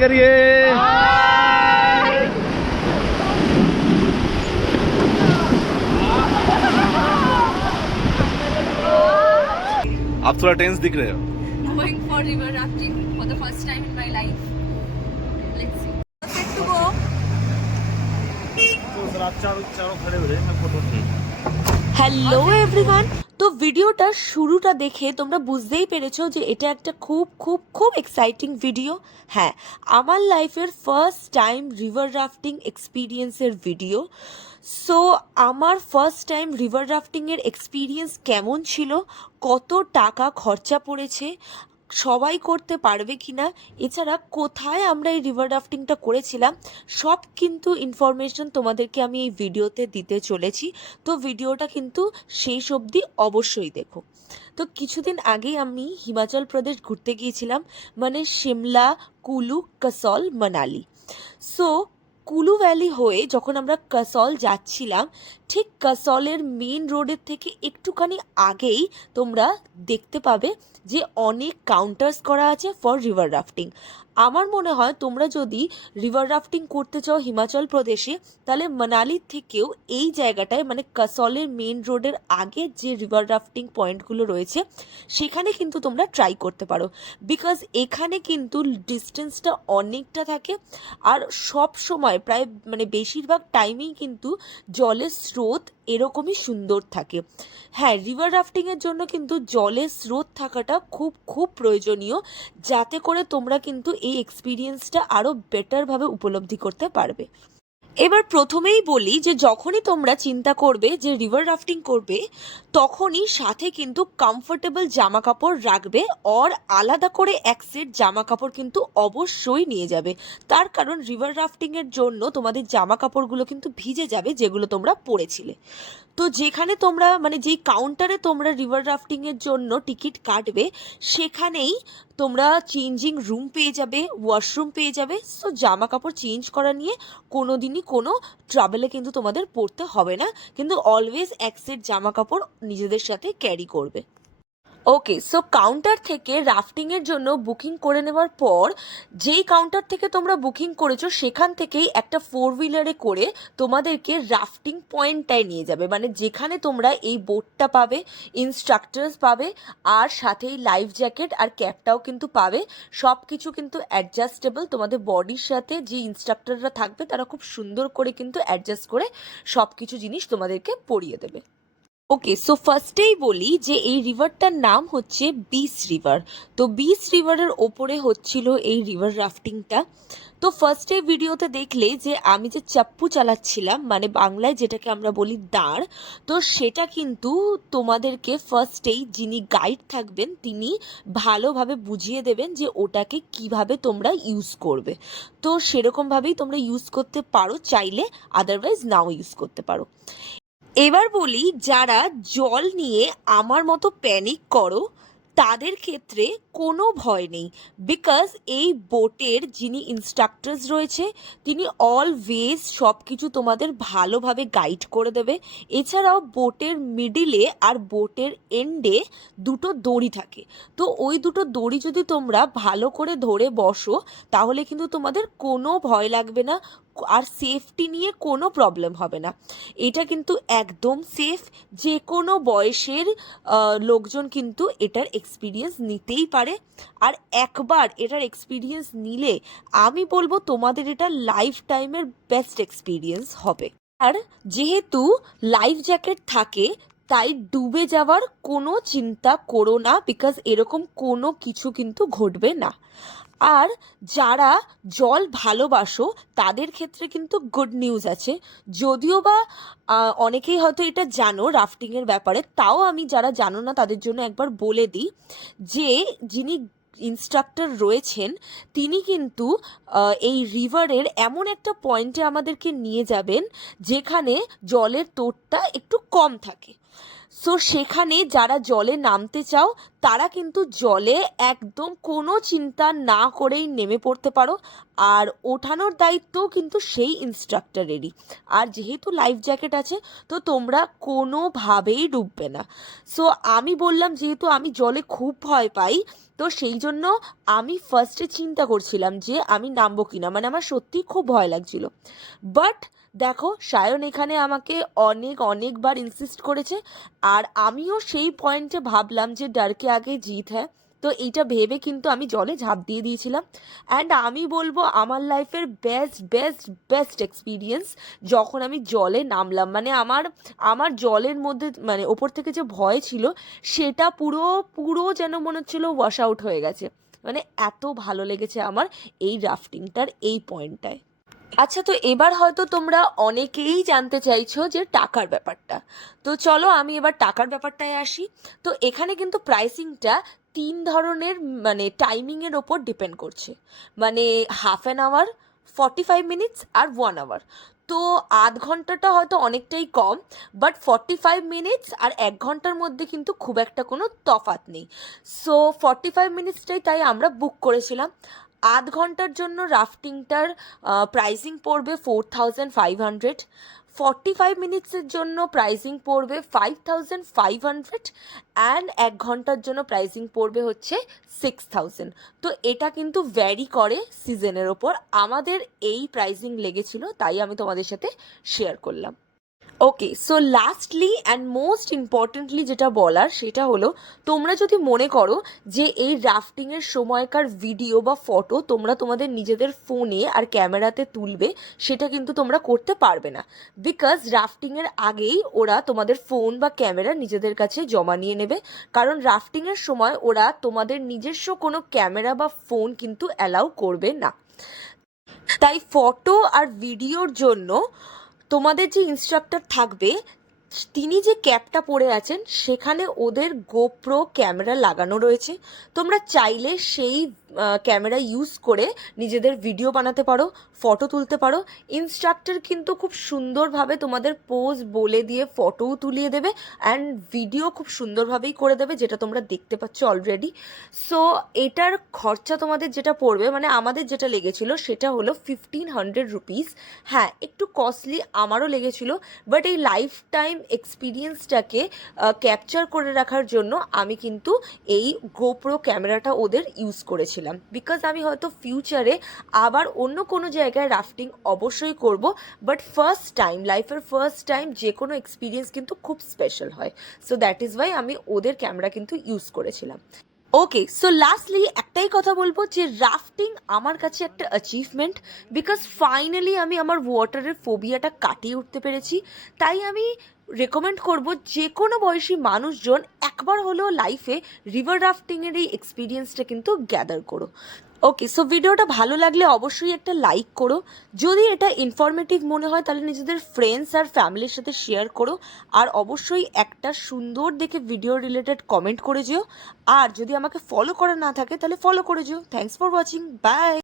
करिए। आप थोड़ा टेंस दिख रहे हो। Going for river rafting for the first time in my life. Let's see. Set to go. तो सर आप चारों खड़े हो जाए, मैं फोटो। Hello everyone. তো ভিডিওটার শুরুটা দেখে তোমরা বুঝতেই পেরেছো যে এটা একটা খুব খুব খুব এক্সাইটিং ভিডিও। হ্যাঁ, আমার লাইফের ফার্স্ট টাইম রিভার রাফটিং এক্সপিরিয়েন্সের ভিডিও। সো আমার ফার্স্ট টাইম রিভার রাফটিংয়ের এক্সপিরিয়েন্স কেমন ছিল, কত টাকা খরচা পড়েছে, সবাই করতে পারবে কি না, এছাড়া কোথায় আমরা এই রিভার রাফটিংটা করেছিলাম, সব কিন্তু ইনফরমেশন তোমাদেরকে আমি এই ভিডিওতে দিতে চলেছি। তো ভিডিওটা কিন্তু শেষ অবধি অবশ্যই দেখো। তো কিছুদিন আগেই আমি হিমাচল প্রদেশ ঘুরতে গিয়েছিলাম, মানে সিমলা, কুলু, কাসল, মানালি। সো কুলু ভ্যালি হয়ে যখন আমরা কাসল যাচ্ছিলাম, ঠিক কাসলের মেন রোডের থেকে একটুখানি আগেই তোমরা দেখতে পাবে যে অনেক কাউন্টার্স করা আছে ফর রিভার রাফটিং। আমার মনে হয় তোমরা যদি রিভার রাফটিং করতে চাও হিমাচল প্রদেশে, তাহলে মানালির থেকেও এই জায়গাটায় মানে কাসলের মেন রোডের আগে যে রিভার রাফটিং পয়েন্টগুলো রয়েছে সেখানে কিন্তু তোমরা ট্রাই করতে পারো, বিকজ এখানে কিন্তু ডিস্টেন্সটা অনেকটা থাকে আর সব সময় প্রায় মানে বেশিরভাগ টাইমেই কিন্তু জলের স্রোত এরকমই সুন্দর থাকে। হ্যাঁ, রিভার রাফটিংয়ের জন্য কিন্তু জলের স্রোত থাকাটা খুব খুব প্রয়োজনীয়, যাতে করে তোমরা কিন্তু এই এক্সপিরিয়েন্সটা আরও বেটারভাবে উপলব্ধি করতে পারবে। এবার প্রথমেই বলি যে যখনই তোমরা চিন্তা করবে যে রিভার রাফটিং করবে, তখনই সাথে কিন্তু কমফোর্টেবল জামা কাপড় রাখবে, আর আলাদা করে এক সেট জামা কাপড় কিন্তু অবশ্যই নিয়ে যাবে। তার কারণ রিভার রাফটিংয়ের জন্য তোমাদের জামা কাপড়গুলো কিন্তু ভিজে যাবে যেগুলো তোমরা পরেছিলে। তো যেখানে তোমরা মানে যেই কাউন্টারে তোমরা রিভার রাফটিংয়ের জন্য টিকিট কাটবে, সেখানেই তোমরা চেঞ্জিং রুম পেয়ে যাবে, ওয়াশরুম পেয়ে যাবে। সো জামা কাপড় চেঞ্জ করা নিয়ে কোনো দিনই কোনো ট্রাভেলে কিন্তু তোমাদের পড়তে হবে না, কিন্তু অলওয়েজ এক সেট জামা কাপড় নিজেদের সাথে ক্যারি করবে। ওকে, সো কাউন্টার থেকে রাফটিংয়ের জন্য বুকিং করে নেওয়ার পর, যেই কাউন্টার থেকে তোমরা বুকিং করেছো সেখান থেকেই একটা 4 হুইলারে করে তোমাদেরকে রাফটিং পয়েন্টটায় নিয়ে যাবে, মানে যেখানে তোমরা এই বোটটা পাবে, ইনস্ট্রাক্টরস পাবে, আর সাথেই লাইফ জ্যাকেট আর ক্যাপটাও কিন্তু পাবে। সব কিছু কিন্তু অ্যাডজাস্টেবল, তোমাদের বডির সাথে যে ইনস্ট্রাক্টররা থাকবে তারা খুব সুন্দর করে কিন্তু অ্যাডজাস্ট করে সব কিছু জিনিস তোমাদেরকে পরিয়ে দেবে। ওকে, সো ফার্স্টেই বলি যে এই রিভারটার নাম হচ্ছে বিস রিভার। তো বিস রিভারের ওপরে হচ্ছিল এই রিভার রাফটিংটা। তো ফার্স্টে ভিডিওতে দেখলে যে আমি যে চাপ্পু চালাচ্ছিলাম, মানে বাংলায় যেটাকে আমরা বলি দাঁড়, তো সেটা কিন্তু তোমাদেরকে ফার্স্টেই যিনি গাইড থাকবেন তিনি ভালোভাবে বুঝিয়ে দেবেন যে ওটাকে কিভাবে তোমরা ইউজ করবে। তো সেরকমভাবেই তোমরা ইউজ করতে পারো চাইলে, আদারওয়াইজ নাও ইউজ করতে পারো। এবার বলি, যারা জল নিয়ে আমার মতো প্যানিক করো তাদের ক্ষেত্রে কোনো ভয় নেই, বিকজ এই বোটের যিনি ইনস্ট্রাক্টরস রয়েছে তিনি অলওয়েজ সব কিছু তোমাদের ভালোভাবে গাইড করে দেবে। এছাড়াও বোটের মিডিলে আর বোটের এন্ডে দুটো দড়ি থাকে, তো ওই দুটো দড়ি যদি তোমরা ভালো করে ধরে বসো তাহলে কিন্তু তোমাদের কোনো ভয় লাগবে না, আর সেফটি নিয়ে কোনো প্রবলেম হবে না। এটা কিন্তু একদম সেফ, যে কোনো বয়সের লোকজন কিন্তু এটার এক্সপিরিয়েন্স নিতেই পারে। আর একবার এটার এক্সপিরিয়েন্স নিলে আমি বলবো তোমাদের এটা লাইফ টাইমের বেস্ট এক্সপিরিয়েন্স হবে। আর যেহেতু লাইফ জ্যাকেট থাকে তাই ডুবে যাওয়ার কোনো চিন্তা করো না, বিকজ এরকম কোনো কিছু কিন্তু ঘটবে না। আর যারা জল ভালোবাসো তাদের ক্ষেত্রে কিন্তু গুড নিউজ আছে, যদিও বা অনেকেই হয়তো এটা জানো রাফটিংয়ের ব্যাপারে, তাও আমি যারা জানো না তাদের জন্য একবার বলে দিই যে যিনি ইনস্ট্রাক্টর রয়েছেন তিনি কিন্তু এই রিভারের এমন একটা পয়েন্টে আমাদেরকে নিয়ে যাবেন যেখানে জলের তোড়টা একটু কম থাকে। সো সেখানে যারা জলে নামতে চাও তারা কিন্তু জলে একদম কোনো চিন্তা না করেই নেমে পড়তে পারো, আর ওঠানোর দায়িত্বও কিন্তু সেই ইনস্ট্রাক্টরেরই। আর যেহেতু লাইফ জ্যাকেট আছে তো তোমরা কোনোভাবেই ডুববে না। সো আমি বললাম, যেহেতু আমি জলে খুব ভয় পাই, তো সেই জন্য আমি ফার্স্টে চিন্তা করছিলাম যে আমি নামবো কিনা, মানে আমার সত্যি খুব ভয় লাগছিল। বাট দেখো, সায়ন এখানে আমাকে অনেকবার ইনসিস্ট করেছে, আর আমিও সেই পয়েন্টে ভাবলাম যে ডরকে আগে জিত হ্যাঁ। তো এইটা ভেবে কিন্তু আমি জলে ঝাঁপ দিয়ে দিয়েছিলাম। অ্যান্ড আমি বলবো আমার লাইফের বেস্ট এক্সপিরিয়েন্স যখন আমি জলে নামলাম। মানে আমার জলের মধ্যে মানে ওপর থেকে যে ভয় ছিল সেটা পুরো যেন মনে হচ্ছিল ওয়াশ আউট হয়ে গেছে। মানে এত ভালো লেগেছে আমার এই রাফটিংটার এই পয়েন্টটায়। আচ্ছা, তো এবার হয়তো তোমরা অনেকেই জানতে চাইছো যে টাকার ব্যাপারটা। তো চলো আমি এবার টাকার ব্যাপারটায় আসি। তো এখানে কিন্তু প্রাইসিংটা 3 ধরনের মানে টাইমিংয়ের ওপর ডিপেন্ড করছে। মানে হাফ অ্যান আওয়ার, 45 মিনিটস আর 1 আওয়ার। তো আধ ঘন্টাটা হয়তো অনেকটাই কম, বাট 45 মিনিটস আর 1 ঘন্টার মধ্যে কিন্তু খুব একটা কোনো তফাৎ নেই। সো 45 মিনিটসটাই তাই আমরা বুক করেছিলাম। আধ ঘন্টার জন্য রাফটিংটার প্রাইসিং পড়বে 4500, 45 মিনিটসের জন্য প্রাইসিং পড়বে 5500, অ্যান্ড 1 ঘন্টার জন্য প্রাইসিং পড়বে হচ্ছে 6000। তো এটা কিন্তু ভ্যারি করে সিজনের ওপর। আমাদের এই প্রাইসিং লেগেছিল, তাই আমি তোমাদের সাথে শেয়ার করলাম। Okay, so lastly and most importantly যেটা বলার সেটা হলো, তোমরা যদি মনে করো যে এই রাফটিংয়ের সময়কার ভিডিও বা ফটো তোমরা তোমাদের নিজেদের ফোনে আর ক্যামেরাতে তুলবে, সেটা কিন্তু তোমরা করতে পারবে না। বিকজ রাফটিংয়ের আগেই ওরা তোমাদের ফোন বা ক্যামেরা নিজেদের কাছে জমা নিয়ে নেবে, কারণ রাফটিংয়ের সময় ওরা তোমাদের নিজস্ব কোনো ক্যামেরা বা ফোন কিন্তু অ্যালাউ করবে না। তাই ফটো আর ভিডিওর জন্য তোমাদের যে ইনস্ট্রাক্টর থাকবে তিনি যে ক্যাপটা পরে আছেন সেখানে ওদের গোপ্রো ক্যামেরা লাগানো রয়েছে। তোমরা চাইলে সেই ক্যামেরা ইউজ করে নিজেদের ভিডিও বানাতে পারো, ফটো তুলতে পারো। ইনস্ট্রাক্টর কিন্তু খুব সুন্দরভাবে তোমাদের পোজ বলে দিয়ে ফটোও তুলিয়ে দেবে, অ্যান্ড ভিডিও খুব সুন্দরভাবেই করে দেবে, যেটা তোমরা দেখতে পাচ্ছ অলরেডি। সো এটার খরচা তোমাদের যেটা পড়বে, মানে আমাদের যেটা লেগেছিল সেটা হলো 1500 রুপিস। হ্যাঁ, একটু কস্টলি আমারও লেগেছিল, বাট এই লাইফ টাইম এক্সপিরিয়েন্সটাকে ক্যাপচার করে রাখার জন্য আমি কিন্তু এই গোপ্রো ক্যামেরাটা ওদের ইউজ করেছিলাম। বিকজ আমি হয়তো ফিউচারে আবার অন্য কোনো জায়গায় রাফটিং অবশ্যই করব, বাট লাইফের ফার্স্ট টাইম যে কোনো এক্সপিরিয়েন্স কিন্তু খুব স্পেশাল হয়। সো দ্যাট ইজ ওয়াই আমি ওদের ক্যামেরা কিন্তু ইউজ করেছিলাম। ওকে, সো লাস্টলি একটাই কথা বলবো যে রাফটিং আমার কাছে একটা অ্যাচিভমেন্ট, বিকজ ফাইনালি আমি আমার ওয়াটারের ফোবিয়াটা কাটিয়ে উঠতে পেরেছি। তাই আমি রেকমেন্ড করব যে কোনো বয়সী মানুষজন একবার হলেও লাইফে রিভার রাফটিংয়ের এই এক্সপিরিয়েন্সটা কিন্তু গ্যাদার করো। ওকে, সো ভিডিওটা ভালো লাগলে অবশ্যই একটা লাইক করো। যদি এটা ইনফরমেটিভ মনে হয় তাহলে নিজেদের ফ্রেন্ডস আর ফ্যামিলির সাথে শেয়ার করো। আর অবশ্যই একটা সুন্দর দেখে ভিডিও রিলেটেড কমেন্ট করে যেও। আর যদি আমাকে ফলো করা না থাকে তাহলে ফলো করে যেও। Thanks for watching, by.